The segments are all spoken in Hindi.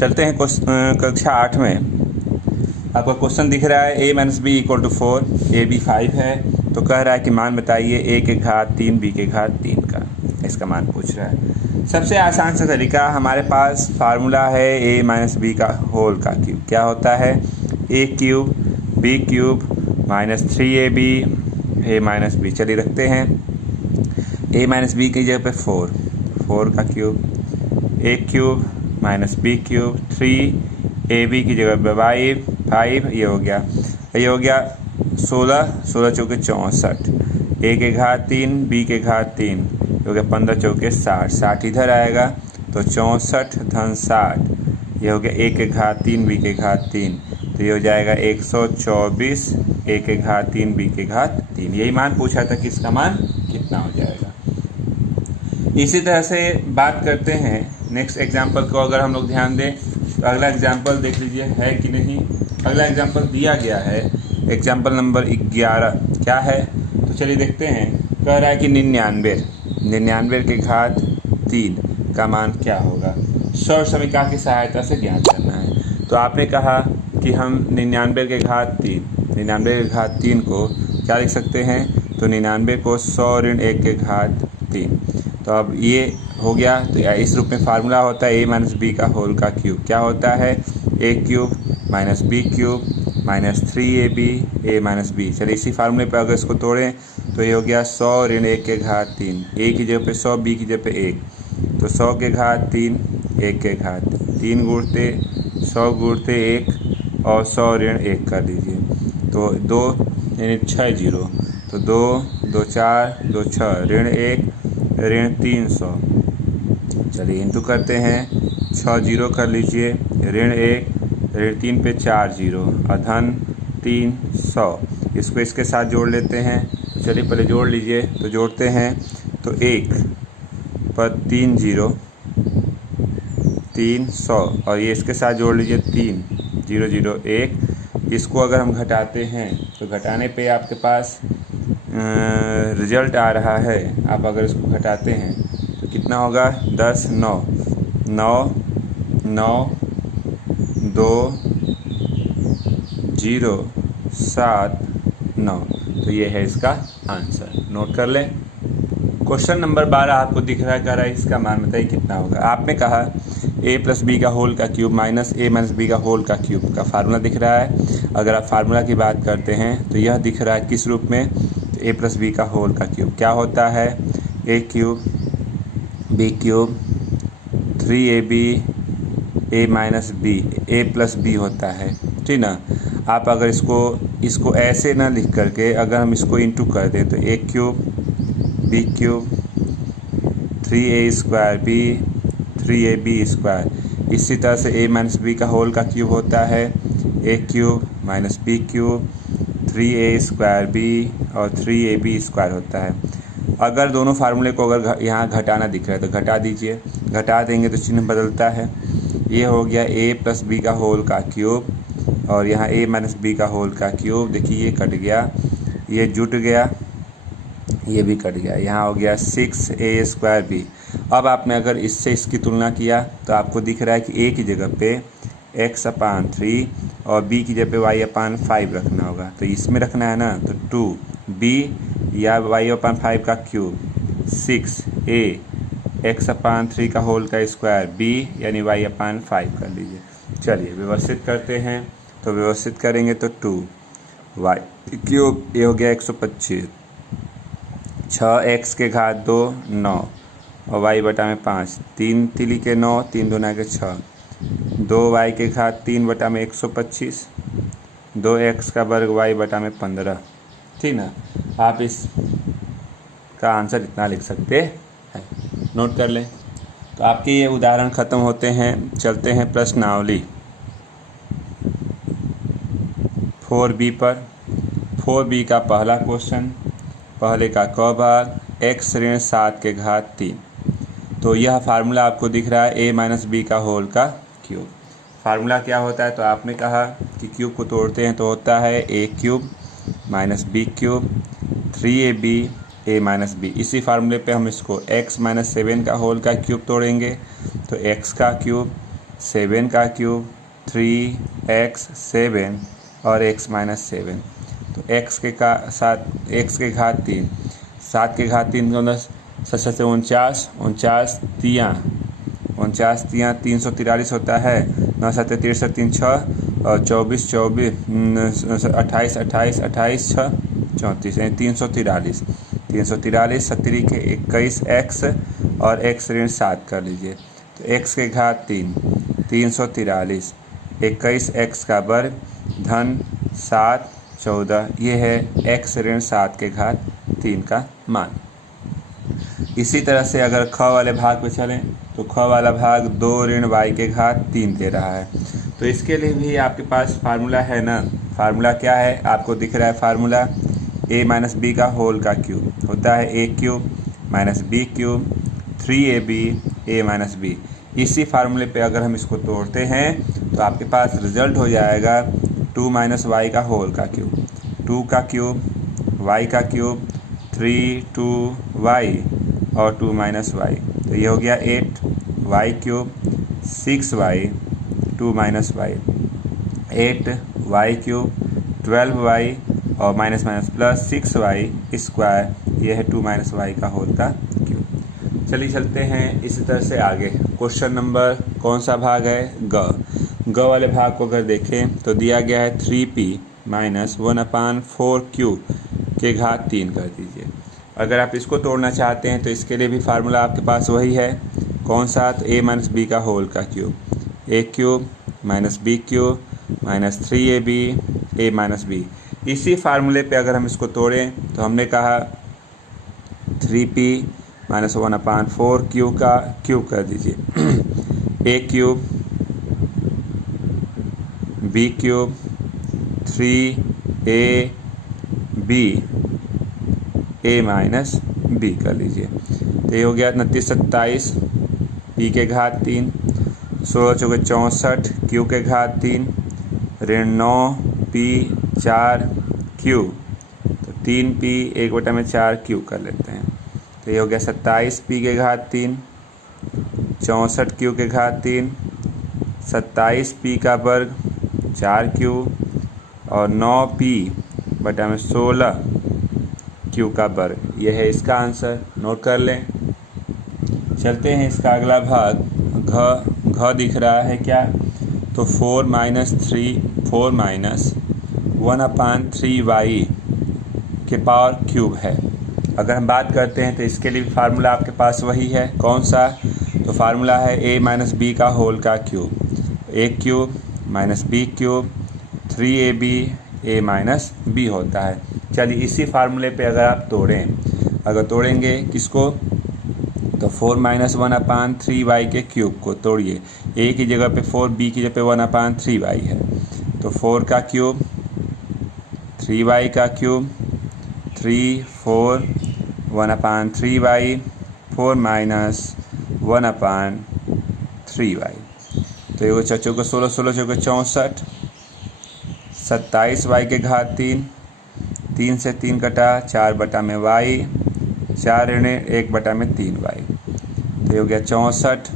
चलते हैं कक्षा 8 में। आपका क्वेश्चन दिख रहा है a minus B equal to 4, A B 5 है। तो कह रहा है कि मान बताइए a के घात 3 b के घात 3 का, इसका मान पूछ रहा है। सबसे आसान सा तरीका, हमारे पास फार्मूला है a माइनस बी का होल का क्यूब। क्या होता है? a cube b cube minus 3ab a minus B. चलिए रखते हैं a माइनस बी की जगह पे 4 का cube, a cube minus B cube 3ab की जगह पे 5, ये हो गया 16 चौके 64, a के घात 3 b के घात 3 ये हो गया 15 चौके 60 इधर आएगा तो 64 धन 60, ये हो गया a के घात 3 b के घात 3, तो ये हो जाएगा 124 a के घात 3 b के घात 3। यही मान पूछा था कि इसका मान कितना हो जाएगा। इसी तरह से बात करते हैं नेक्स्ट एग्जाम्पल को। अगर हम लोग ध्यान दें तो अगला एग्जाम्पल देख लीजिए है कि नहीं। अगला एग्जाम्पल दिया गया है एग्जाम्पल नंबर 11। क्या है तो चलिए देखते हैं। कह रहा है कि 99 के घात 3 का मान क्या होगा। सौर समीकरण की सहायता से ज्ञात करना है। तो आपने कहा कि हम 99 के घात 3 को क्या लिख सकते हैं? तो 99 को 100 ऋण 1 के घात 3। तो अब ये हो गया। तो इस रूप में फार्मूला होता है a माइनस बी का होल का क्यूब। क्या होता है? a cube minus B cube minus 3ab a minus B. चलिए इसी फार्मूले पर अगर इसको तोड़ें तो ये हो गया 100 ऋण 1 के घात 3, a की जगह पे 100 b की जगह पे 1, तो 100 के घात 3 1 के घात 3 गुणते 100 गुणते 1 और 100 ऋण 1 कर लीजिए तो 2 यानी 6 जीरो, तो 2 2 4 2 6 ऋण 1 ऋण 300। चलिए इंटू करते हैं, 6 जीरो कर लीजिए, ऋण 1 ऋण 3 पे 4 जीरो और धन 300। इसको इसके साथ जोड़ लेते हैं। तो चलिए पहले जोड़ लीजिए। तो जोड़ते हैं तो 1 पर 3 जीरो 300 और ये इसके साथ जोड़ लीजिए 3 0 0 1। इसको अगर हम घटाते हैं तो घटाने पे आपके पास रिजल्ट आ रहा है। आप अगर इसको घटाते हैं तो कितना होगा? 10 9 9 9 2 0 7 9। तो ये है इसका आंसर। नोट कर लें। क्वेश्चन नंबर 12 आपको दिख रहा है, कह रहा है इसका मान बताइए कितना होगा। आपने कहा a प्लस बी का होल का cube minus a minus B का होल का क्यूब का फार्मूला दिख रहा है। अगर आप फार्मूला की बात करते हैं तो यह दिख रहा है किस रूप में? a प्लस बी का होल का क्यूब। क्या होता है? a cube b cube 3ab a minus B, a plus B होता है, ठीक ना। आप अगर इसको ऐसे ना लिख करके अगर हम इसको इंटू कर दें तो a cube b cube 3a square b 3ab square. इसी तरह से a माइनस बी का होल का क्यूब होता है a cube minus b cube 3a square b और 3ab स्क्वायर होता है। अगर दोनों फार्मूले को अगर यहाँ घटाना दिख रहा है तो घटा दीजिए। घटा देंगे तो चिन्ह बदलता है। ये हो गया a प्लस बी का होल का क्यूब और यहाँ a माइनस बी का होल का क्यूब। देखिए ये कट गया, ये जुट गया, ये भी कट गया। यहाँ हो गया 6a स्क्वायर b। अब आपने अगर इससे इसकी तुलना किया तो आपको दिख रहा है कि a की जगह पे x/3 और b की जगह पे y/5 रखना होगा। तो इसमें रखना है ना, तो 2b या y/5 का क्यूब 6a x/3 का होल का स्क्वायर b यानी y/5 कर लीजिए। चलिए व्यवस्थित करते हैं। तो व्यवस्थित करेंगे तो 2y क्यूब ये हो गया 125, 6x के घात 2 9 और y/5 3 तिली के 9 3 दूना के 6, 2y के घात 3/125, 2x का वर्ग y/15। ठीक ना। आप इस का आंसर इतना लिख सकते हैं। नोट कर लें। तो आपके ये उदाहरण ख़त्म होते हैं। चलते हैं प्रश्नावली 4b पर। 4b का पहला क्वेश्चन, पहले का क भाग x ऋण 7 के घात 3। तो यह फार्मूला आपको दिख रहा है a माइनस बी का होल का क्यूब। फार्मूला क्या होता है? तो आपने कहा कि क्यूब को तोड़ते हैं तो होता है a cube minus B cube 3ab a minus B. इसी फार्मूले पे हम इसको x माइनस 7 का होल का क्यूब तोड़ेंगे तो x का क्यूब 7 का क्यूब, 3x 7 और x माइनस 7। तो x के घात 3, 7 के घात 3 को 10, 7 से 49, 49 तियाँ 343 होता है। 9 7 63 3 6 और 24 28 28 28 6 34 यानी 343। 70 के 21x और x ऋण 7 कर लीजिए। तो x के घात 3 343, 21x का वर्ग धन 7 14, ये है x ऋण 7 के घात 3 का मान। इसी तरह से अगर ख वाले भाग पे चलें तो ख वाला भाग 2 ऋण y के घात 3 दे रहा है। तो इसके लिए भी आपके पास फार्मूला है ना। फार्मूला क्या है, आपको दिख रहा है फार्मूला a माइनस बी का होल का क्यूब होता है a cube minus B cube 3ab a minus B. इसी फार्मूले पे अगर हम इसको तोड़ते हैं तो आपके पास रिजल्ट हो जाएगा 2 माइनस वाई का होल का क्यूब, 2 का क्यूब y का क्यूब 3 2y और 2 माइनस वाई। तो ये हो गया 8y cube 6y 2 minus Y, 8y cube 12y और minus minus plus 6y square, ये है 2 माइनस वाई का होल का क्यूब। चलिए चलते हैं इसी तरह से आगे। क्वेश्चन नंबर कौन सा भाग है, ग वाले भाग को अगर देखें तो दिया गया है 3p माइनस 1/4q के घात 3 कर दीजिए। अगर आप इसको तोड़ना चाहते हैं तो इसके लिए भी फार्मूला आपके पास वही है, कौन सा, तो a माइनस बी का होल का cube, a cube minus B cube minus 3ab a minus B. इसी फार्मूले पे अगर हम इसको तोड़ें तो हमने कहा 3p माइनस 1/4q का क्यूब कर दीजिए, a cube B cube 3ab a minus B कर लीजिए। तो ये हो गया 29 27 p के घात 3, 16 चौके 64 q के घात 3 ऋण 9p 4 q, तो 3p 1/4 q कर लेते हैं। तो ये हो गया 27 p के घात 3, 64 q के घात 3, 27 p का वर्ग 4 q और 9p/16 q का वर्ग। यह है इसका आंसर, नोट कर लें। चलते हैं इसका अगला भाग, घ दिख रहा है क्या, तो 4 माइनस 1/3y के पावर क्यूब है। अगर हम बात करते हैं तो इसके लिए फार्मूला आपके पास वही है, कौन सा, तो फार्मूला है a माइनस बी का होल का cube, a cube minus B cube 3ab a minus B होता है। चलिए इसी फार्मूले पे अगर आप तोड़ेंगे किसको, तो 4 माइनस 1/3y के क्यूब को तोड़िए। a की जगह पे 4, b की जगह पे 1/3y है। तो 4 का क्यूब 3y का क्यूब 3 4 1/3y 4 माइनस 1/3y। तो ये चौचों को 16 16 चौके 64, 27y के घात 3, 3 से 3 कटा 4/y, 4 ऋण 1/3y। तो ये हो गया 64,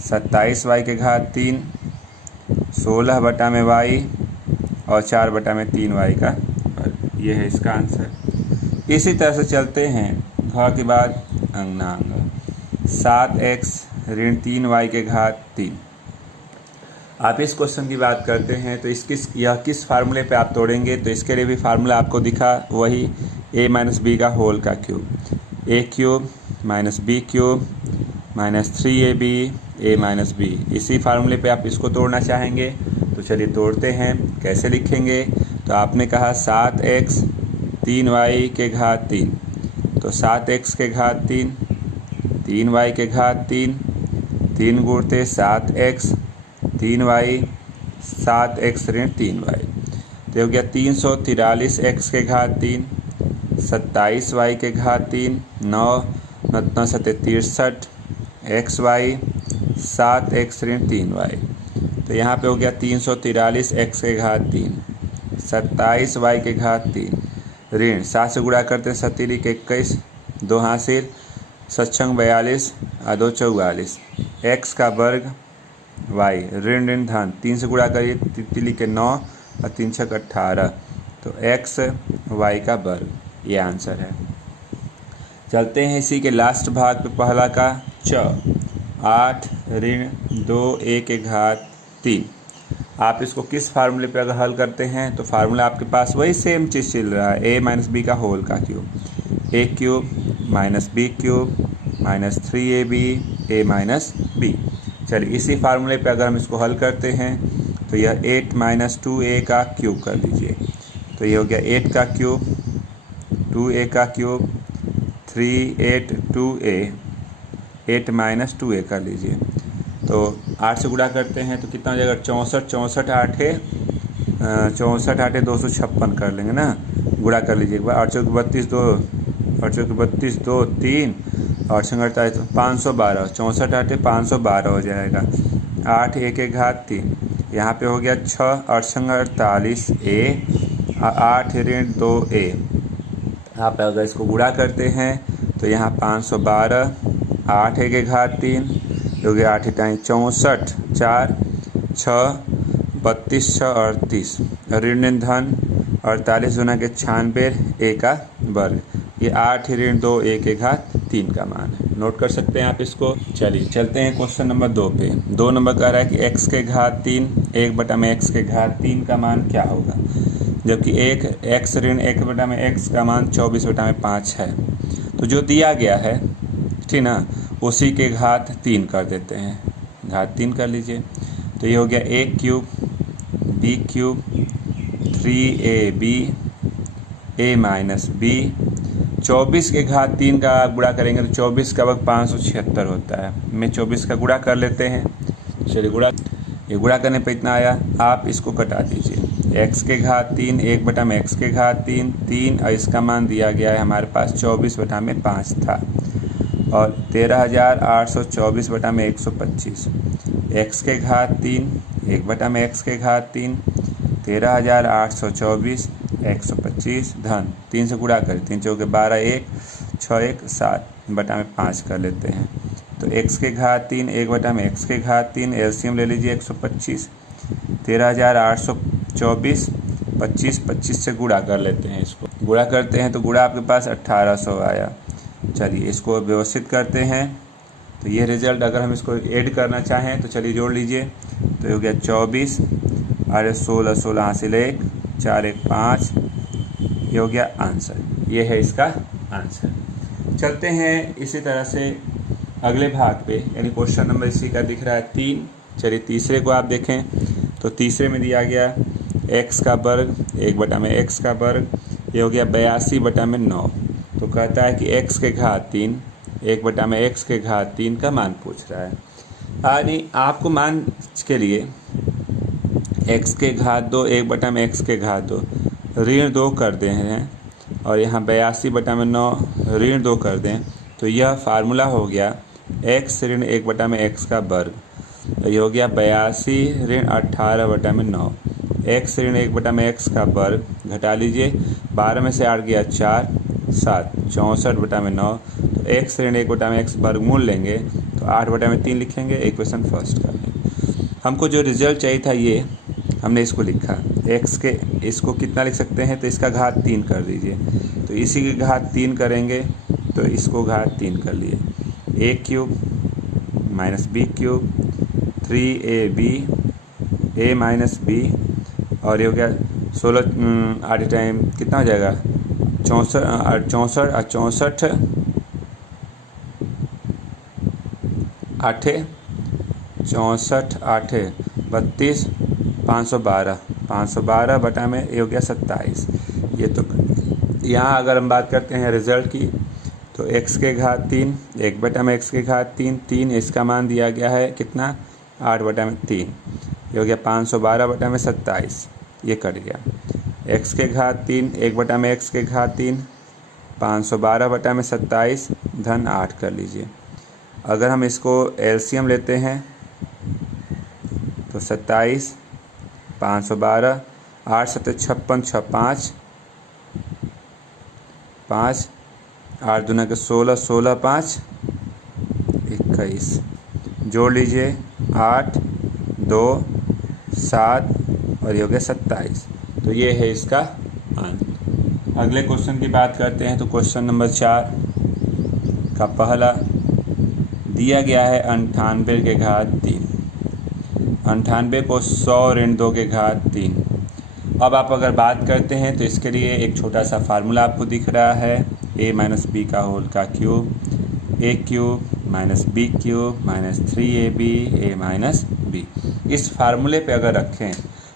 27y के घात 3, 16/y और 4/3y का, ये है इसका आंसर। इसी तरह से चलते हैं, घ के बाद अंगनांग 7x ऋण 3y के घात 3। आप इस क्वेश्चन की बात करते हैं तो यह किस फार्मूले पे आप तोड़ेंगे, तो इसके लिए भी फार्मूला आपको दिखा वही a माइनस बी का होल का cube, a cube minus B cube minus 3ab a minus B. इसी फार्मूले पे आप इसको तोड़ना चाहेंगे तो चलिए तोड़ते हैं। कैसे लिखेंगे, तो आपने कहा 7x 3y के घात 3, तो 7x के घात 3 3y के घात 3 3 गुणते 7x 3y 7x ऋण 3y। तो हो गया 343x के घात 3, 27y के घात 3 9 9 7 63 xy 7x ऋण 3y। तो यहाँ पे हो गया 343x के घात 3, 27y के घात 3 ऋण 7 से गुणा करते 7 के 21, 2 हासिल 7 42 2 44, x का वर्ग वाई, ऋण ऋण धन, 3 से गुणा करिए, तितली के 9 और 3 छक 18, तो एक्स वाई का वर्ग, ये आंसर है। चलते हैं इसी के लास्ट भाग पे, पहला का 8 ऋण 2a के घात 3। आप इसको किस फार्मूले पे अगर हल करते हैं तो फार्मूला आपके पास वही सेम चीज़ चल रहा है, a माइनस बी का होल का cube, a cube minus B cube minus 3ab a minus B. चलिए इसी फार्मूले पे अगर हम इसको हल करते हैं तो यह 8 माइनस 2a का क्यूब कर लीजिए, तो ये हो गया 8 का क्यूब, 2a का क्यूब, 3 8 2a, 8 माइनस 2a कर लीजिए। तो 8 से गुणा करते हैं तो कितना हो जाएगा, 64, 64 8 64 8 256 कर लेंगे ना, गुणा कर लीजिए एक बार, 8 32 2, 8 32 2 3 और 48 512, 64 8 512 हो जाएगा। 8 a के घात 3, यहाँ पे हो गया 6 और 48 a, 8 ऋण 2a। आप अगर इसको गुणा करते हैं तो यहाँ 512, 8 a के घात 3 हो गया 8 टाइम 64, 4 6 32 6 38, ऋण धन 48 गुना के 96 a का वर्ग, ये 8 ऋण 2a के घात 3 का मान है। नोट कर सकते हैं आप इसको। चलिए चलते हैं क्वेश्चन नंबर 2 पे। 2 नंबर कह रहा है कि x के घात 3 1/x के घात 3 का मान क्या होगा, जबकि x ऋण 1/x का मान 24/5 है। तो जो दिया गया है ठीक ना, उसी के घात 3 कर देते हैं, घात 3 कर लीजिए। तो ये हो गया a cube b cube 3ab a minus b। 24 के घात 3 का आप गुणा करेंगे तो 24 का वर्ग 576 होता है। मैं 24 का गुणा कर लेते हैं। चलिए ये गुणा करने पे इतना आया, आप इसको कटा दीजिए। x के घात 3 1/x के घात 3 और इसका मान दिया गया है हमारे पास 24/5 था, और 13,824/125। x के घात 3 1/x के घात 3 13,824 125 धन 3 से गुणा करें, 3 चौके 12 1 6 1 7/5 कर लेते हैं। तो x के घात 3 1/x के घात 3 एलसीएम ले लीजिए 125, 13,824 25 से गुणा कर लेते हैं। इसको गुणा करते हैं तो गुणा आपके पास 1800 आया। चलिए इसको व्यवस्थित करते हैं तो ये रिजल्ट, अगर हम इसको ऐड करना चाहें तो चलिए जोड़ लीजिए। तो ये हो गया 24 और 16 16 हासिल 1 4 1 5, ये हो गया आंसर। ये है इसका आंसर। चलते हैं इसी तरह से अगले भाग पे, यानी क्वेश्चन नंबर इसी का दिख रहा है 3। चलिए तीसरे को आप देखें तो तीसरे में दिया गया x का वर्ग 1/x का वर्ग, ये हो गया 82/9। तो कहता है कि x के घात 3 1/x के घात 3 का मान पूछ रहा है। यानी आपको मान के लिए x के घात 2 1/x के घात 2 ऋण 2 कर दे हैं, और यहाँ 82/9 ऋण 2 कर दें, तो यह फार्मूला हो गया x ऋण 1/x का वर्ग। तो ये हो गया 82 ऋण 18/9, x ऋण 1/x का वर्ग घटा लीजिए, 12 में से 8 गया 4 7 64/9। तो x ऋण 1/x वर्गमूल लेंगे तो 8/3 लिखेंगे, इक्वेशन फर्स्ट कर लेंगे। हमको जो रिजल्ट चाहिए था ये हमने इसको लिखा, x के इसको कितना लिख सकते हैं, तो इसका घात 3 कर दीजिए। तो इसी के घात 3 करेंगे तो इसको घात 3 कर लिए, a cube minus b cube 3ab a minus b, और ये हो गया 16 8 टाइम कितना हो जाएगा 64 64 64 8 32 512 512 बटा में ये हो गया 27। ये तो यहाँ अगर हम बात करते हैं रिजल्ट की तो x के घात 3 1/x के घात 3 इसका मान दिया गया है कितना 8/3, ये हो गया 512/27, ये कट गया। x के घात 3 1/x के घात 3 512/27 धन 8 कर लीजिए। अगर हम इसको एलसीएम लेते हैं तो 27 512 8 7 56 5 5 8 दूना के 16 16 5 21, जोड़ लीजिए 8 2 7 और ये हो गया 27। तो ये है इसका आंसर। अगले क्वेश्चन की बात करते हैं। तो क्वेश्चन नंबर 4 का पहला दिया गया है 98 के घात 3। 98 को 100 ऋण 2 के घात 3। अब आप अगर बात करते हैं तो इसके लिए एक छोटा सा फार्मूला आपको दिख रहा है, a माइनस बी का होल का cube, a cube minus B cube minus 3ab a minus B. इस फार्मूले पे अगर रखें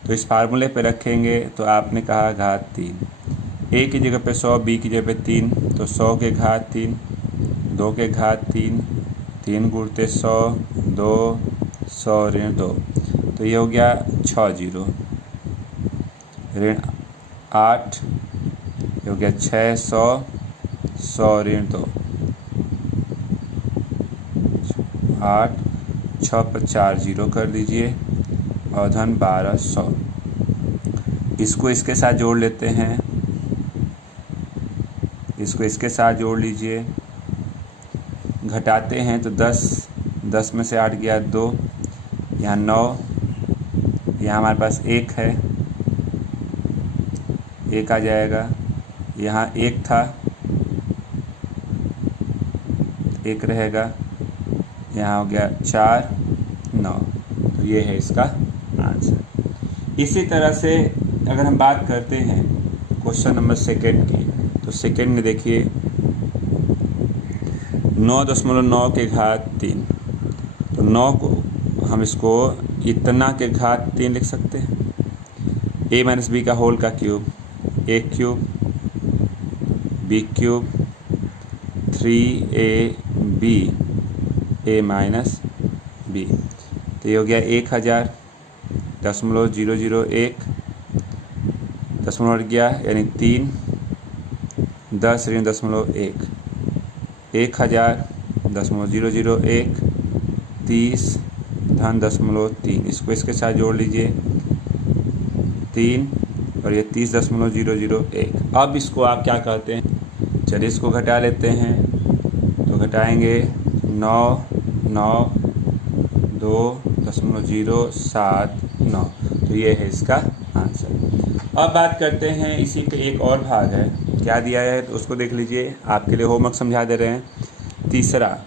तो इस फार्मूले पे रखेंगे तो आपने कहा घात 3, a की जगह पे 100, b की जगह पे 3, तो 100 के घात 3, 2 के घात 3, 3 गुणते 100, 2, 100 ऋण 2, तो ये हो गया 6 0 ऋण 8, ये हो गया 600, 100 ऋण 2, 8, 6 पर 4 0 कर दीजिए और धन 1200। इसको इसके साथ जोड़ लेते हैं, इसको इसके साथ जोड़ लीजिए, घटाते हैं तो 10 में से 8 गया 2, यहाँ 9, यहाँ हमारे पास 1 है, 1 आ जाएगा, यहाँ 1 था, 1 रहेगा, यहाँ हो गया 4 9। तो ये है इसका आंसर। इसी तरह से अगर हम बात करते हैं क्वेश्चन नंबर 2 की, तो सेकेंड में देखिए 9.9 के घात 3। तो 9 को हम इसको इतना के घात 3 लिख सकते हैं, a माइनस बी का होल का cube, a cube b cube 3ab a minus B. तो ये हो गया 1000.001 दशमलव गया यानी 3, 10 ऋण 0.1, 1000.001 30 धन 0.3। इसको इसके साथ जोड़ लीजिए 3 और ये 30.001। अब इसको आप क्या कहते हैं, चलिए इसको घटा लेते हैं। तो घटाएंगे 9 9 2.079। तो ये है इसका आंसर। अब बात करते हैं, इसी पे एक और भाग है, क्या दिया है तो उसको देख लीजिए, आपके लिए होमवर्क समझा दे रहे हैं। तीसरा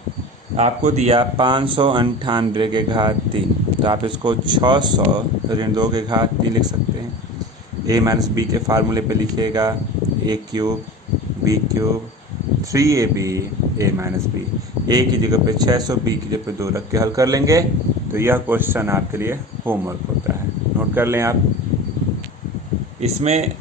आपको दिया 598 के घात 3। तो आप इसको 600 ऋण 2 के घात 3 लिख सकते हैं। a माइनस बी के फार्मूले पे लिखिएगा, a cube b cube 3ab a minus B. a की जगह पे 600, b की जगह पे 2 रख के हल कर लेंगे। तो यह क्वेश्चन आपके लिए होमवर्क होता है, नोट कर लें आप। इसमें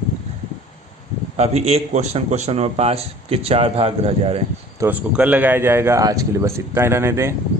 अभी एक क्वेश्चन नंबर 5 के 4 भाग रह जा रहे हैं, तो उसको कल लगाया जाएगा। आज के लिए बस इतना ही रहने दें।